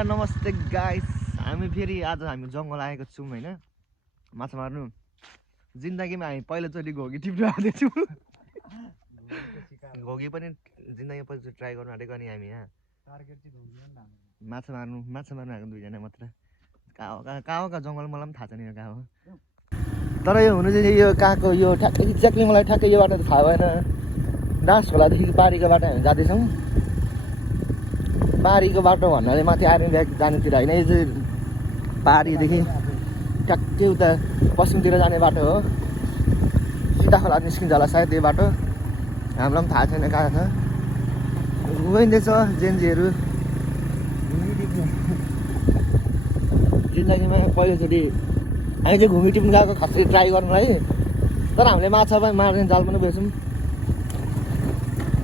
ल नमस्ते गाइस हामी फेरि आज हामी जङ्गल आएको छौँ हैन माछा मार्नु जिन्दगीमा हामी पहिलोचोटि घोगी टिप्नु आएको छौँ घोगी पनि जिन्दगीमा पहिलोचोटि ट्राई गर्नु आँटेको अनि हामी यहाँ माछा मार्नु आएको दुईजना मात्र कहाँ हो जङ्गल मलाई पनि थाहा छैन यो कहाँ हो तर यो हुनु चाहिँ यो कहाँको यो ठ्याक्कै एक्ज्याक्टली मलाई ठ्याक्कै यो बाटो थाहा भएन डाँस खोलादेखि पारीको बाटो हामी जाँदैछौँ पारीको बाटो भन्नाले माथि आर्मी ब्याग जानेतिर होइन यो चाहिँ पारीदेखि ट्याक्कै उता पश्चिमतिर जाने बाटो हो सीता खोला निस्किन्छ होला सायद यो बाटो हामीलाई पनि थाहा छैन कहाँ छ गइँदैछ जेन्जीहरू जिन्दगीमा पहिलोचोटि हामी चाहिँ घुमी टिप्नु गएको खसी ट्राई गर्नुलाई तर हामीले माछा मार्ने जाल पनि बेच्छौँ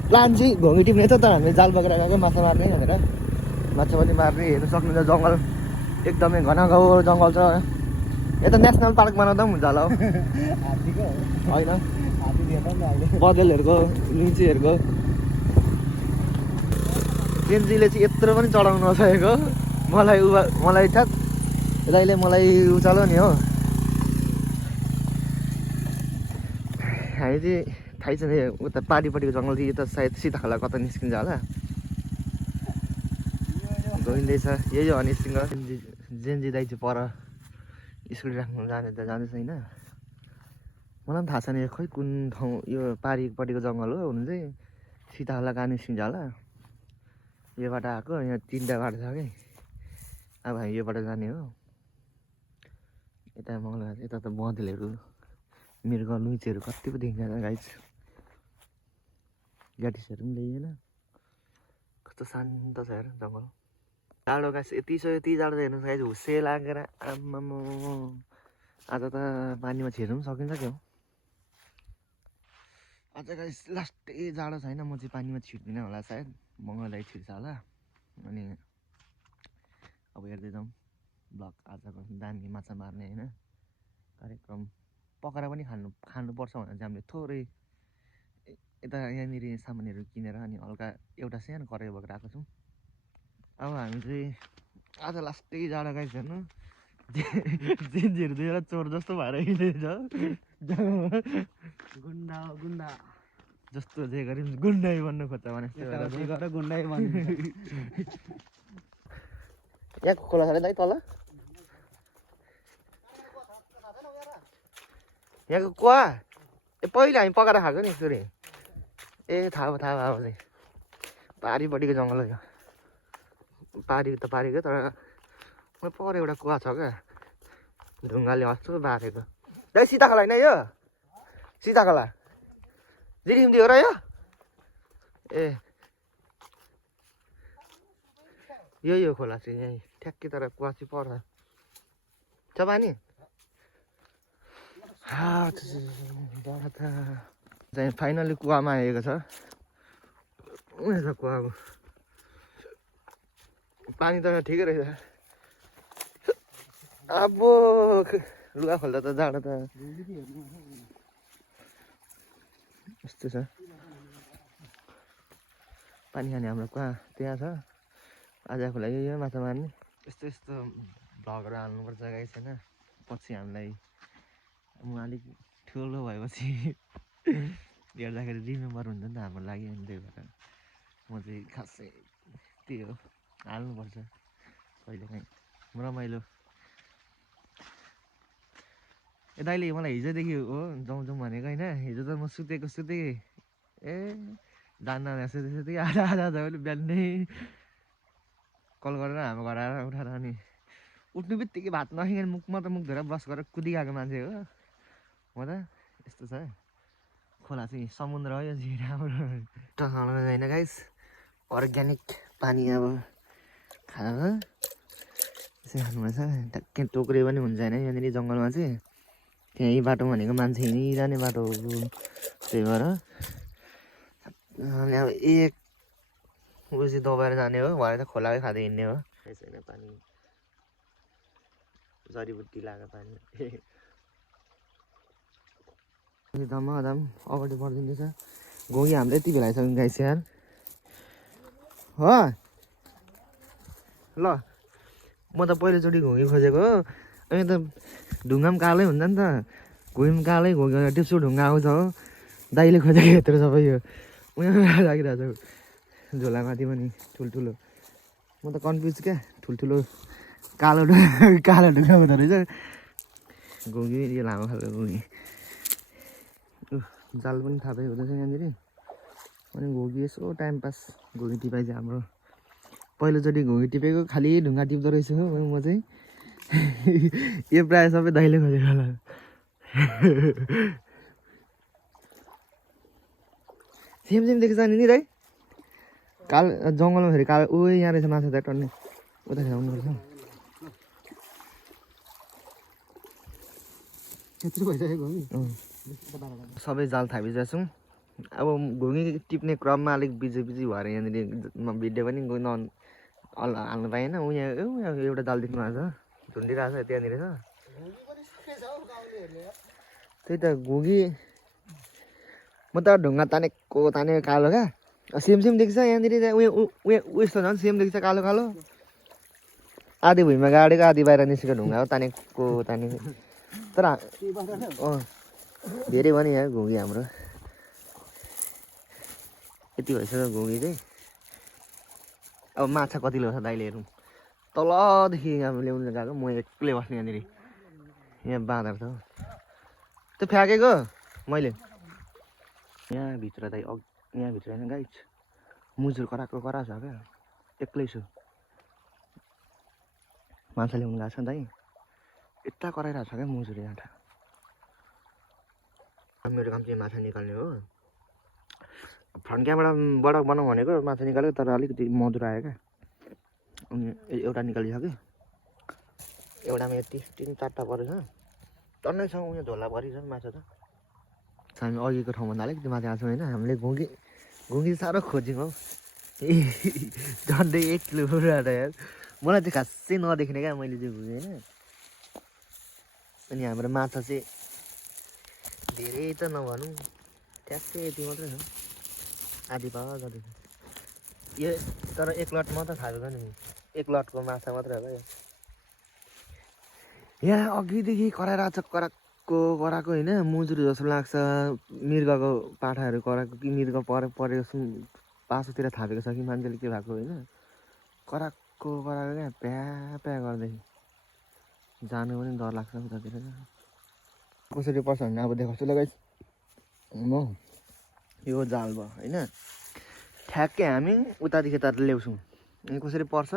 प्लान चाहिँ घुमी टिप्ने छ तर हामीले जाल बोकेर गएको माछा मार्ने भनेर माछा पनि मार्ने हेर्नु सक्नुहुन्छ जङ्गल एकदमै घना गाउँ जङ्गल छ यता नेसनल पार्क बनाउँदा पनि हुन्छ होला हो होइन बदेलहरूको लिङ्चीहरूको जेन्जीले चाहिँ यत्रो पनि चढाउनु नसकेको मलाई ठ्याक दाइले मलाई उचालो नि हो हामी चाहिँ थाहै छैन उता पारीपट्टिको जङ्गल चाहिँ यता सायद सीता खोला कता निस्किन्छ होला गइँदैछ यही हो हनी सिंह जेन्जी दाइ चाहिँ पर स्कुटी राख्नु जाँदैछ होइन मलाई पनि थाहा छैन यो खोइ कुन ठाउँ यो पारीपट्टिको जङ्गल हो हुनु चाहिँ सीता खोला कहाँ निस्किन्छ होला यो बाटो आएको यहाँ तिनवटा बाटो छ कि अब हामी यो बाटो जाने हो यता मङ्गला यता त बँदेलहरू मृग लुइचीहरू कति पो देखिन्छ गाइस ग्याटिसहरू पनि ल्याइएन कस्तो शान्त छ हेर जङ्गल जाडो गाइस यति जाडो हेर्नु गाइस हुस्से लागेर आम्मामा आज त पानीमा छिर्नु पनि सकिन्छ क्या हो आज गाइस लास्टै जाडो छैन म चाहिँ पानीमा छिर्दिनँ होला सायद मङ्गललाई छिर्छ होला अनि अब हेर्दै जाउँ ब्लग आजको दामी माछा मार्ने होइन कार्यक्रम पकाएर पनि खानुपर्छ भनेर चाहिँ हामीले थोरै यता यहाँनिर सामानहरू किनेर अनि हल्का एउटा सानो कराई बोकेर आएको छौँ अब हामी चाहिँ आज लास्टै जाडो गाइस हेर्नु जेन्जीहरू दुईवटा चोर जस्तो भएर हिँडेछ गुन्डा जस्तो जे गरे गुन्डै बन्नु खोज्छ भने गुन्डै बन्नु यहाँको खोला छ दाइ तल यहाँको कुवा ए पहिला हामी पकाएर खाएको नि एकचोटि ए थाहा भयो चाहिँ पारीपट्टिको जङ्गल हो पारीको तर पर एउटा कुवा छ क्या ढुङ्गाले हस्छु बारेको दाइ सीता खोला होइन यो सीता खोला जिरिमदी हो र यो ए यो खोला चाहिँ यहीँ ठ्याक्कै तर कुवा चाहिँ पर्छ छ पानी चाहिँ फाइनली कुवामा आएको छ कुवाको पानी त ठिकै रहेछ अब लुगा खोल्दा त जाडो त यस्तो छ पानी खाने हाम्रो कुवा त्यहाँ छ आजको लागि यो माछा मार्ने यस्तो भ्लगहरू हाल्नुपर्छ गाइस छैन पछि हामीलाई म अलिक ठुलो भएपछि हेर्दाखेरि रिमेम्बर हुन्छ नि त हाम्रो लागि अनि त्यही भएर म चाहिँ खासै त्यही हो हाल्नुपर्छ कहिलेकाहीँ रमाइलो ए दाइले मलाई हिजोदेखि हो जाउँ भनेको होइन हिजो त म सुतेकै ए जान्न सुते आधा भने बिहानै कल गरेर हाम्रो घर आएर उठाएर अनि उठ्नु बित्तिकै भात नखाइकन मुख धोएर ब्रस गरेर कुदिगएको मान्छे हो म त यस्तो छ खोला चाहिँ समुद्र हो यो चाहिँ राम्रो होइन गाइस अर्ग्यानिक पानी अब खाएर यसै खानुपर्छ ट्याक्कै टोक्रे पनि हुन्छ होइन यहाँनिर जङ्गलमा चाहिँ त्यहाँ यही बाटो भनेको मान्छे हिँडिरहने बाटो हो त्यही भएर अब एक उसी दबाएर जाने हो भरे त खोलाकै खाँदै हिँड्ने हो छैन पानी जडीबुटी लगाएको पानी दम अगाडि बढिदिँदैछ घोगी हामीले यति बेला आइसक्यौँ गाइस यार हो ल म त पहिलोचोटि घुँगी खोजेको हो अनि त ढुङ्गा पनि कालै हुन्छ नि त घुँगी पनि कालै घुँगी टिप्सो ढुङ्गा आउँछ हो दाइले खोजेको यत्रो सबै यो उहाँ लागिरहेको छ झोलामाथि पनि ठुल्ठुलो म त कन्फ्युज क्या ठुल्ठुलो कालो कालो ढुङ्गा हुँदो रहेछ घुँगी यो लामो खालको घुँगी जाल पनि थापेको हुँदैछ यहाँनिर अनि घुँगी यसो टाइम पास घुँगी टिपाइ चाहिँ हाम्रो पहिलोचोटि घुँगी टिपेको खालि ढुङ्गा टिप्दो रहेछु हो म चाहिँ यो प्रायः सबै दाइले खोजेको होला सेम देख्छ नि दाइ काल जङ्गलमा फेरि कालो ओ यहाँ रहेछ माछा त टन्ने उता खेलाउनुपर्छ सबै जाल थापिसकेको छौँ अब घुँगी टिप्ने क्रममा अलिक बिजी भएर यहाँनिर भिडियो पनि हाल्नु पाएन यहाँ एउटा जाल देख्नु भएको छ झुन्डिरहेको छ त्यहाँनिर छ त्यही त घुँगी म त ढुङ्गा तानेको कालो क्या सेम देख्छ यहाँनिर उयस्तो झन् सेम देख्छ कालो कालो आधी भुइँमा गाडेको आधी बाहिर निस्केको ढुङ्गा हो तानेको तर धेरै भयो नि यहाँ घुँगी हाम्रो यति भइसक्यो घुँगी चाहिँ अब माछा कति ल्याउँछ दाइले हेरौँ तलदेखि अब ल्याउनु गएको म एक्लै बस्ने यहाँनिर यहाँ बाँधेको छ त्यो फ्याँकेको मैले यहाँभित्र दाइ यहाँभित्र होइन गाइज मुजुर कराएको छ क्या एक्लै छु माछा ल्याउनु गएको छ दाइ यता कराइरहेको छ क्या मुजुर यहाँ मेरो काम चाहिँ माछा निकाल्ने हो फ्रन्ट क्यामेराबाट बनाउँ भनेको माछा निकाल्यो तर अलिकति मधुर आयो क्या अनि एउटा निकालिसक्यो एउटामा यति 3-4टा परेछ टन्नै छ उयो झोला परि छ माछा त हामी अघिको ठाउँभन्दा अलिकति माथि आएको छौँ होइन हामीले घुँगी साह्रो खोज्यौँ हौ झन्डै 1 किलो पुरा यार मलाई चाहिँ खासै नदेख्ने क्या मैले चाहिँ घुँगी होइन अनि हाम्रो माछा चाहिँ धेरै त नभनौँ ट्याक्कै यति मात्रै छ आधी पावा गर्दैछ यो तर 1 लट मात्र थापेको नि 1 लटको माछा मात्रै होला यो यहाँ अघिदेखि कराइरहेको छ कराएको होइन मुजुर जस्तो लाग्छ मृगको पाठाहरू कराएको कि मृग परेको पासोतिर थापेको छ कि मान्छेले के भएको होइन कराएको क्या प्या गर्दैछ जानु पनि डर लाग्छ उतातिर कसरी पर्छ भने अब देखाउँछु ल गाइस म यो जाल भयो होइन ठ्याक्कै हामी उतादेखि तर ल्याउँछौँ अनि कसरी पर्छ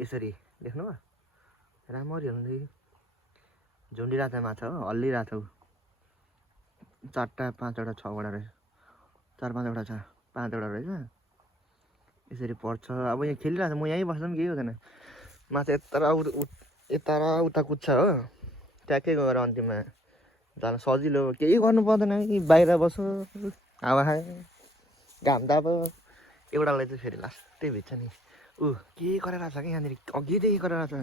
यसरी देख्नु भयो राम्ररी हेर्नु झुन्डिरहेको छ माछा हो हल्लिरहेको छ 4टा 5वटा 6वटा रहेछ 4-5वटा छ 5वटा रहेछ यसरी पर्छ अब यहाँ खेलिरहेको छ म यहीँ बस्दा पनि केही हुँदैन माछा यता र उता कुद्छ हो ट्याक्कै गएर अन्तिममा जान सजिलो केही गर्नु पर्दैन कि बाहिर बस्यो हावा खायो घाम ताप एउटालाई चाहिँ फेरि लास्टै भिज्छ नि के गरिरहेको छ कि यहाँनिर अघिदेखि गरिरहेको छ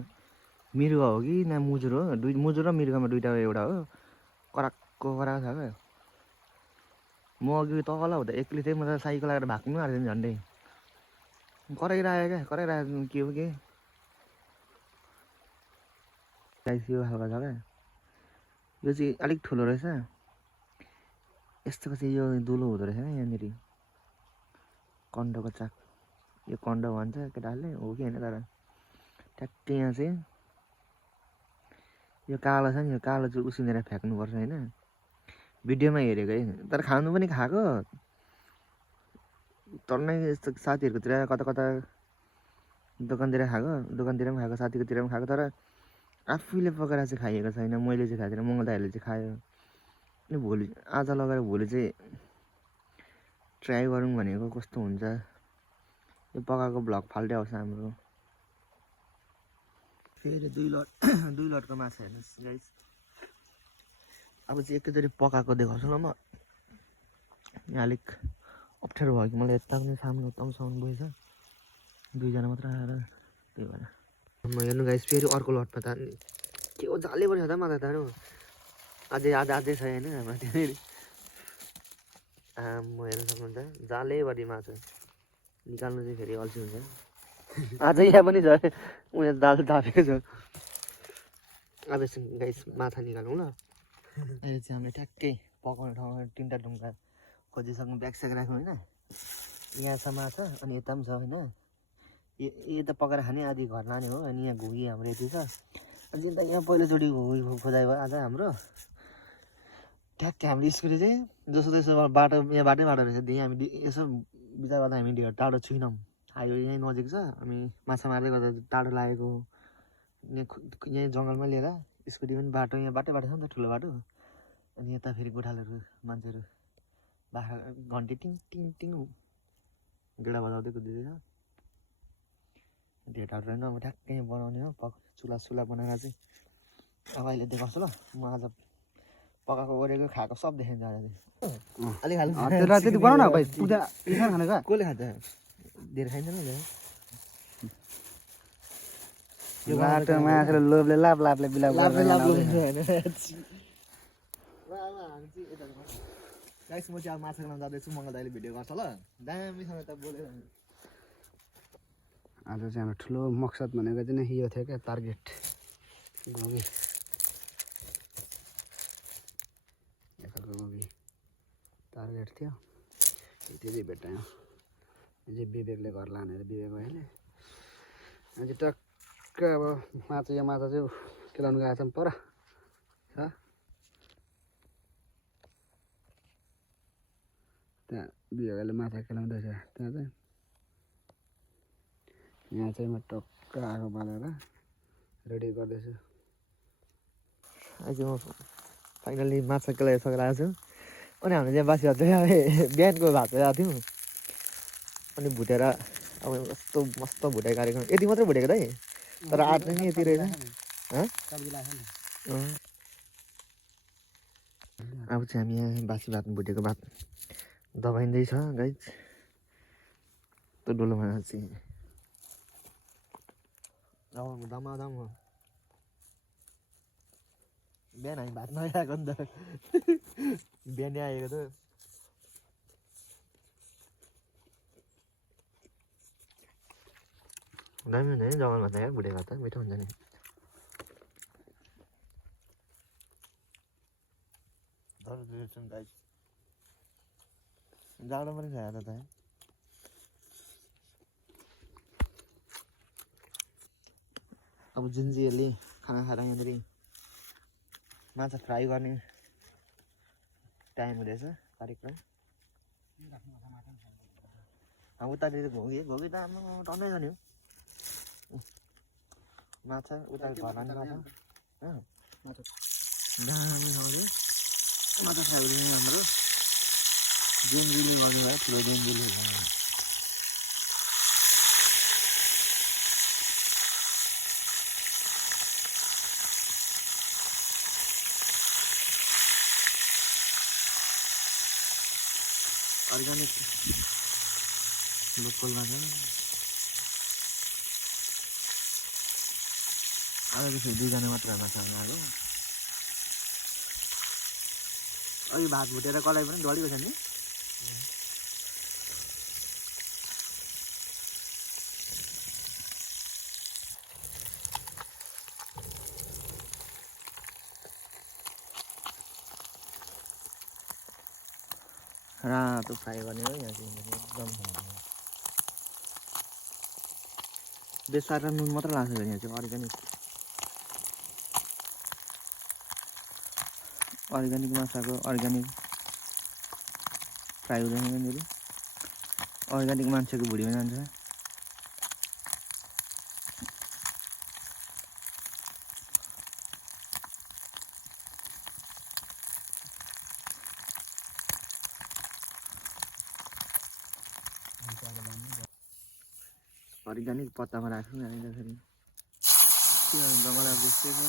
मृग हो कि न मुजुर हो मुजुर र मृगमा दुइटा एउटा हो कराएको छ क्या म अघि तल हुँदा एक्लै थिएँ म त साइकल लगाएर भाग्नु आँट्यो नि झन्डै कराइरहेको क्या कराइरहेको के हो के यो खालको छ क्या यो चाहिँ अलिक ठुलो रहेछ यस्तोको चाहिँ यो दुलो हुँदो रहेछ क्या यहाँनिर कन्डोको चाक यो कन्डो भन्छ केटाहरूले हो कि होइन तर ट्याक्कै यहाँ चाहिँ यो कालो छ नि यो कालो चाहिँ उसिनेर फ्याँक्नुपर्छ होइन भिडियोमा हेरेको है तर खानु पनि खाएको टन्नै यस्तो साथीहरूकोतिर कता दोकानतिर पनि खाएको साथीकोतिर पनि खाएको तर आफूले पकाएर चाहिँ खाइएको छैन मैले चाहिँ खाएको छैन मङ्गल दाइहरूले चाहिँ खायो अनि भोलि आज लगाएर भोलि चाहिँ ट्राई गरौँ भनेको कस्तो हुन्छ यो पकाएको भ्लग फाल्टै आउँछ हाम्रो फेरि 2 लटको माछा हेर्नुहोस् गाइस अब चाहिँ एकैचोटि पकाएको देखाउँछु ल म यहाँ अलिक अप्ठ्यारो भयो कि मलाई यता पनि सामने उता पनि साउन्ड गएछ 2जना मात्र आएर त्यही भएर म हेर्नु गाइस फेरि अर्को लटमा त के हो जाले पऱ्यो त माछा तानु अझै छ होइन हाम्रो त्यहाँनिर म हेर्न सक्नुहुन्छ जालैभरि माछा निकाल्नु चाहिँ फेरि अल्छी हुन्छ आज यहाँ पनि छ उनीहरू दाल थापेको छ अब गाइस माछा निकालौँ ल अहिले चाहिँ हामीले ठ्याक्कै पकाउने ठाउँमा 3टा ढुङ्गा खोजिसक्नु ब्यागस्याग राख्नु होइन यहाँ छ माछा अनि यता पनि छ होइन यता पकाएर खाने आदि घर लाने हो अनि यहाँ घुगी हाम्रो यति छ अनि त यहाँ पहिलोचोटि घुगी खोजाइ भयो आज हाम्रो ठ्याक्कै हामीले स्कुटी चाहिँ जसो त्यसो बाटो यहाँ बाटो रहेछ त्यही हामी यसो विचार गर्दा हामी ढेर टाढो छुइनौँ हाइवे यहीँ नजिक छ हामी माछा मार्दै गर्दा टाढो लागेको यहीँ जङ्गलमा लिएर स्कुटी पनि बाटो यहाँ बाटो छ नि त ठुलो बाटो अनि यता फेरि गोठालाहरू मान्छेहरू बाख्रा घन्टी टिङ टिङ टिङ गेडा बजाउँदै कुदिँदैछ धेरै टाढो रहेन अब ठ्याक्कै बनाउने हो चुला बनाएर चाहिँ अब अहिले देखाउँछु ल म आज पकाएको ओरेको खाएको सब देखिन्छ आज अलिक त्यति बनाउ न भाइ पूजा खाने का कसले खान्छ धेरै खाइन्छ नि यो बाटोमा आएर लोभले लापले बिलाप गाइस म चाहिँ अब माछा खान जाँदैछु मङ्गल दाइले भिडियो गर्छ ल दामीसँग त बोलेर आज चाहिँ हाम्रो ठुलो मकसद भनेको चाहिँ यो थियो क्या टार्गेट घुगी घुगी टार्गेट थियो त्यति भेटायो यो चाहिँ विवेकले घर लाने विवेक अहिले अनि टक्क अब यो माछा चाहिँ केलाउनु गएको छ पर छ त्यहाँ विवेकले माछा केलाउँदैछ त्यहाँ चाहिँ यहाँ चाहिँ म टक्क आगो बालेर रेडी गर्दैछु आज म फाइनली माछा केलाइसकेर आएको छु अनि हामीले चाहिँ बासी भात चाहिँ बिहानको भात ल्याएको थियौँ अनि भुटेर अब कस्तो मस्त भुटाइ गरेको यति मात्रै भुटेको दाइ तर आँट पनि यति रहेछ अब चाहिँ हामी यहाँ बासी भात भुटेको भात दबाइँदैछ गाइज त्यो डोलोमा चाहिँ अब दमादम हो बिहान हामी भात नआएको नि त बिहानै आएको त दामी हुन्छ नि जङ्गलमा त भुटेको भात त मिठो हुन्छ नि जाडो पनि छ यहाँ त अब जुन चाहिँले खाना खाएर यहाँनिर माछा फ्राई गर्ने टाइम हुँदैछ कार्यक्रम उतातिर घोगी त आमा टन्नै जाने हो माछा उता घर लाने माछा दामी खाउँदै माछा फ्राई हुँदैन हाम्रो जेनजीले गर्नुभयो ठुलो जेनजीले अर्ग्यानिक लोकल माछा आज त फेरि 2जना मात्र माछा लाग्यो अघि भात भुटेर कलाई पनि डढेको छ नि रातो फ्राई गर्ने हो यहाँ चाहिँ एकदम बेसार र नुन मात्र लाग्छ यहाँ चाहिँ अर्ग्यानिक माछाको अर्ग्यानिक फ्राई हुँदैन यहाँनिर अर्ग्यानिक मान्छेको भुँडीमा जान्छ अर्ग्यानिक पत्तामा राख्छौँ यहाँनिर फेरि जङ्गलमा बेच्दै छ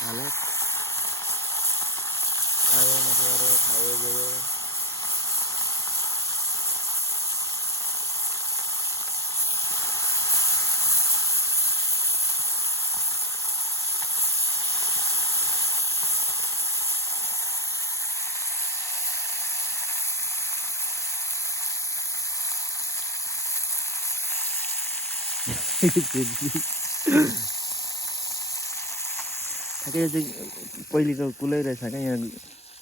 हालत आयो माथि गऱ्यो खायो गयो ठ्याक्कै यो चाहिँ पहिलेको कुलै रहेछ क्या यहाँ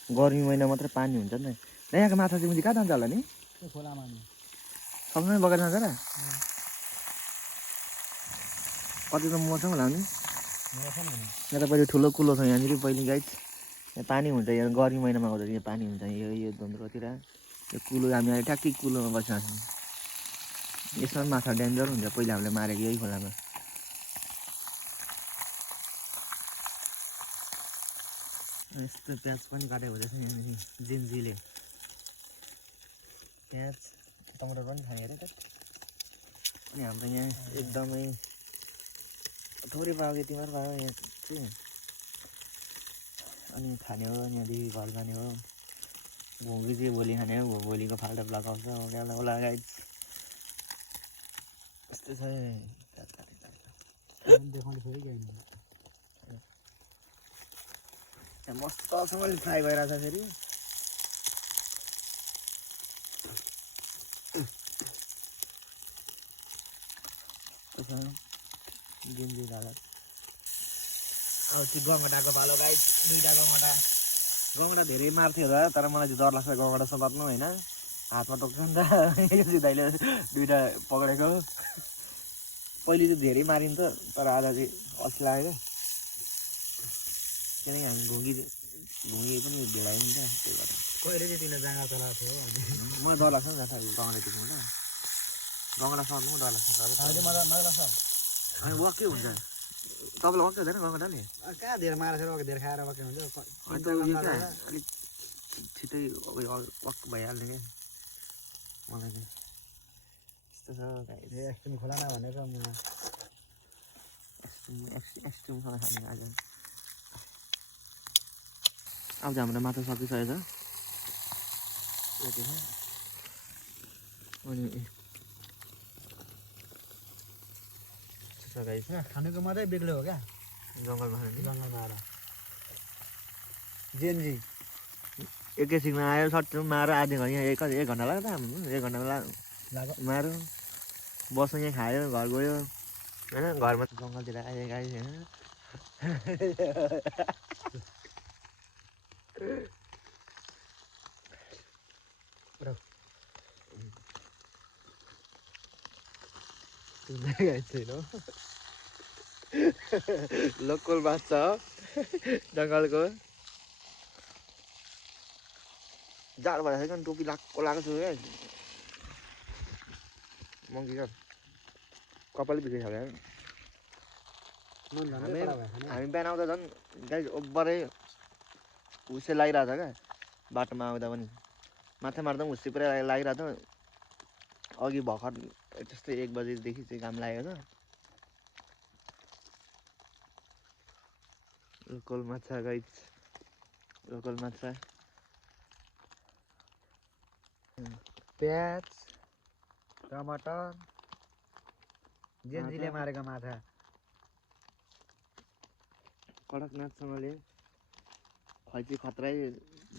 गर्मी महिना मात्रै पानी हुन्छ नि त यहाँको माछा चाहिँ मुझे कहाँ जान्छ होला नि खोलामा सँगै बगेर जान्छ र कति त मर्छ होला नि यहाँ त पहिले ठुलो कुलो छ यहाँनिर पहिले गाइड यहाँ पानी हुन्छ यहाँ गर्मी महिनामा आउँदा यहाँ पानी हुन्छ यो धुन्द्रोतिर यो कुलो हामी अहिले ठ्याक्कै कुलोमा बसिरहेको छौँ यसमा पनि माछा डेन्जर हुन्छ पहिला हामीले मारेको यही खोलामा यस्तो प्याज पनि काटेको हुँदैछ नि यहाँनिर जेन्जीले प्याज टमाटर पनि खाने अरे त अनि हाम्रो यहाँ एकदमै थोरै पाएको यति मात्र पायो यहाँ चाहिँ अनि खाने हो यहाँदेखि घर जाने हो भोगी चाहिँ भोलि खाने हो भोलिको फाल्टो लगाउँछ होला गाइड यस्तो छ देखाउने फेरि गइन्छ मस्तसँगले फ्राई भइरहेछ फेरि गेन्जी डाला अब त्यो गङ्गटाको पालो गाइड दुईवटा गङ्गटा धेरै मार्थ्यो होला तर मलाई चाहिँ डर लाग्छ गङ्गटा समात्नु होइन हातमा टोक्छ नि त यो दाइले दुईवटा पक्रेको पहिले चाहिँ धेरै मारिन्छ तर आज चाहिँ अल्छी लाग्यो क्या किनकि हामी घुँगी पनि भेडायो नि त त्यही भएर कहिले चाहिँ तिनीहरू जाँगा चलाएको थियो मलाई डर लाग्छ नि त गङ्गटा टिप्नु त गङ्गटा समात्नु पनि डर लाग्छ मलाई लाग्छ अनि वाक्कै हुन्छ तपाईँलाई वाक्कै हुँदैन गङ्गटाले कहाँ धेरै मारेर धेरै खाएर वाक्कै हुन्छ अलिक छिटै वाक भइहाल्ने क्या मलाई चाहिँ यस्तो छ एक्सट्रिम खोला न भनेको म एक्सट्रिमसँग खाने आज अब चाहिँ हाम्रो माछा सकिसकेको छ यति छ अनि गाइस खानेको मात्रै बेग्लो हो क्या जङ्गलमा खाने जङ्गलमा आएर जेनजी एकैछिनमा आयो सट्टै मारो आधी घन्टा यहाँ एक घन्टा लाग्यो त हाम्रो 1 घन्टा मारो बस्नु यहाँ खायो घर गयो होइन घरमा जङ्गलतिर आयो गाइस होइन लोकल माछा जङ्गलको जाडो भएर चाहिँ टोपी लगाएको छु क्या मङ्की क्या कपालै बिग्रिसक्यो हामी बिहान आउँदा झन् गाई ओभरै हुस्से लागिरहेको छ क्या बाटोमा आउँदा पनि माछा मार्दा पनि हुस्से पुरै लागिरहेको थियो अघि भर्खर त्यस्तै 1 बजीदेखि चाहिँ घाम लागेको छ लोकल माछा गाइस लोकल माछा प्याज टमाटर जेन्जीले मारेको माछा कडकनाथसँगले खैँची खत्रै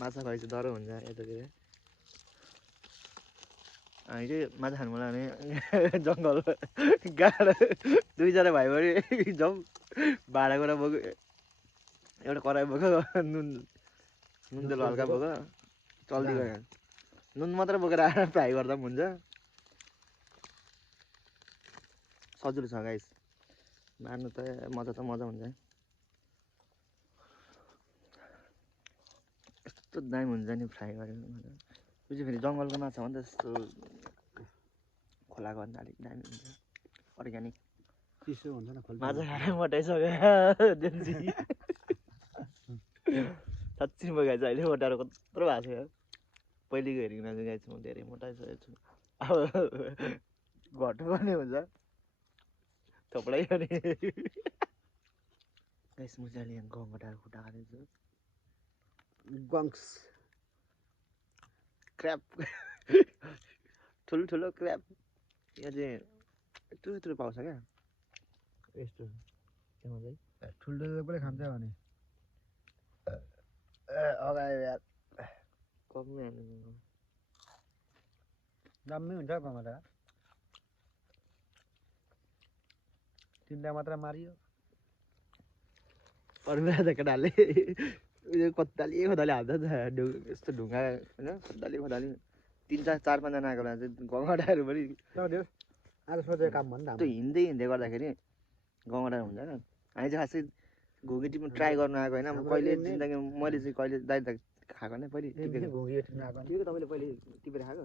माछा खैँची डह्रो हुन्छ यतातिर हामी चाहिँ माछा खानु मन लाग्ने जङ्गल गाडो 2 जना भाइ पनि जाउँ भाँडा कुरा बोक्यो एउटा कराई बोक्यो नुन तेल हल्का बोक्यो चल्दी गयो नुन मात्रै बोकेर आएर फ्राई गर्दा पनि हुन्छ सजिलो छ गाइस मार्नु त मजा हुन्छ यस्तो दामी हुन्छ नि फ्राई गरेको यो चाहिँ फेरि जङ्गलको माछा हो नि त यस्तो खोलाको भन्दा अलिक दामी हुन्छ अर्ग्यानिक चिसो हुन्छ न खोला माछा खाएर मोटाइसक्यो जेन्जी साँच्ची मगाएछ अहिले मोटाएर कत्रो भएको छ पहिलेको हेरिकन चाहिँ गाइस म धेरै मोटाइसकेको छु अब घट्नु पनि हुन्छ थोप्रै पनि गाइस म चाहिँ अहिले यहाँ गङ्गटाको खुट्टा खाँदैछु गङ्स क्र्याप ठुलो क्र्याप यहाँ चाहिँ यत्रो पाउँछ क्या यस्तो त्यहाँ चाहिँ ठुल्ठुलो पनि खान्छ भने अगाडि यार कमै हाल्नु दामी हुन्छ गङ्गटा 3टा मात्र मारियो अरू बेला त केटाहरूले उयो कताले खोताले हाल्छ यस्तो ढुङ्गा होइन खोताले 3-4-5जना आएको बेला चाहिँ गङ्गटाहरू पनि आज सोचेको काम भन्दा त्यो हिँड्दै गर्दाखेरि गङ्गटा हुँदैन हामी चाहिँ खासै घुगी टिप्नु ट्राई गर्नु आएको होइन कहिले जिन्दगीमा मैले चाहिँ कहिले दाइ त खाएको नै पहिले टिपेको तपाईँले पहिले टिपेर खाएको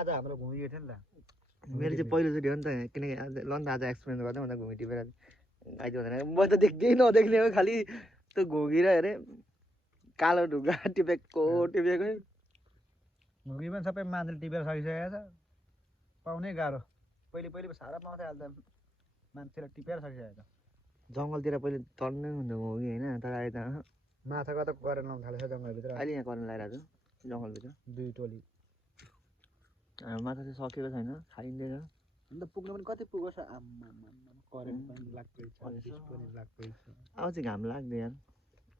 आज हाम्रो घुमियो थियो नि त मेरो चाहिँ पहिलोचोटि हो नि त किनकि आज ल नि त आज एक्सपिरियन्स गर्दै भन्दा घुमी टिपेर आइदियो भन्दैन म त देख्दै नदेख्ने हो खालि त्यो घोगी र अरे कालो ढुङ्गा टिपेकै घुमी पनि सबै मान्छेले टिपेर सकिसकेको छ पाउनै गाह्रो पहिले साह्रो पाउँथ्यो अहिले त मान्छेले टिपेर सकिसकेको छ जङ्गलतिर पहिले तर्नै हुन्थ्यो घोगी होइन तर अहिले त माछाको त गरेर लाउनु थालेको छ जङ्गलभित्र अहिले यहाँ गर्न लगाइरहेको छु जङ्गलभित्र 2 टोली माछा चाहिँ सकेको छैन खाइँदैन अन्त पुग्नु पनि कति पुग्यो छ करेन्ट पनि लाग्दै छ पनि लाग्दै छ अब चाहिँ घाम लाग्दैन यार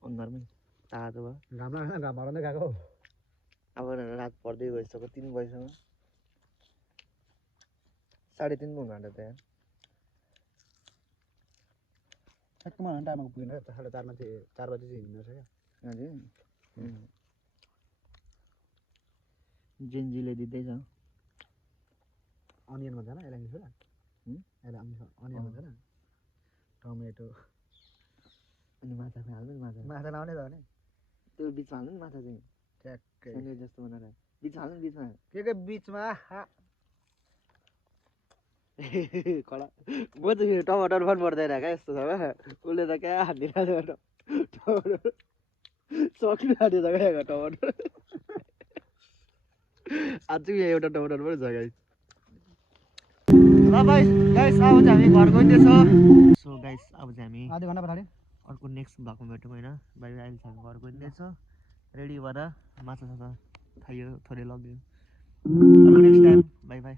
अनुहारमै तातो भयो घाम लाग्दैन घाम हराउँदै गएको अब रात पर्दै गइसक्यो 3 बजीसम्म 3:30 पुग्नु घन्टा त यार ठ्याक्कमा टाइममा पुगेन 4:30मा चाहिँ 4 बजी चाहिँ हिँड्नु छ क्या हजुर जेन्जीले दिँदैछ अनियन भन्छ यसलाई मिसो यसलाई अनियन भन्छ टमेटो अनि माछा हाल्नु नि माछा लाउने त भने त्यो बिचमा हाल्नु नि माछा चाहिँ ट्याक्कै सेन्डविच जस्तो बनाएर बिचमा हाल्नु नि बिचमा के बिचमा कडा म चाहिँ टमाटर पनि पर्दैन क्या यस्तो छ क्या उसले त क्या हालिरहेको टमाटर सक्नु हालेछ क्या टमाटर आज चाहिँ एउटा टमाटर पनि छ गाइस ल गाइस अब चाहिँ हामी घर गइँदैछौँ सो गाइस अब चाहिँ हामी आधा घन्टा पछाडि अर्को नेक्स्ट भएको भेटौँ होइन बाहिर अहिले चाहिँ हामी घर गइँदैछ रेडी भएर माछा साछा खाइयो थोरै लग्यो अर्को नेक्स्ट टाइम बाई बाई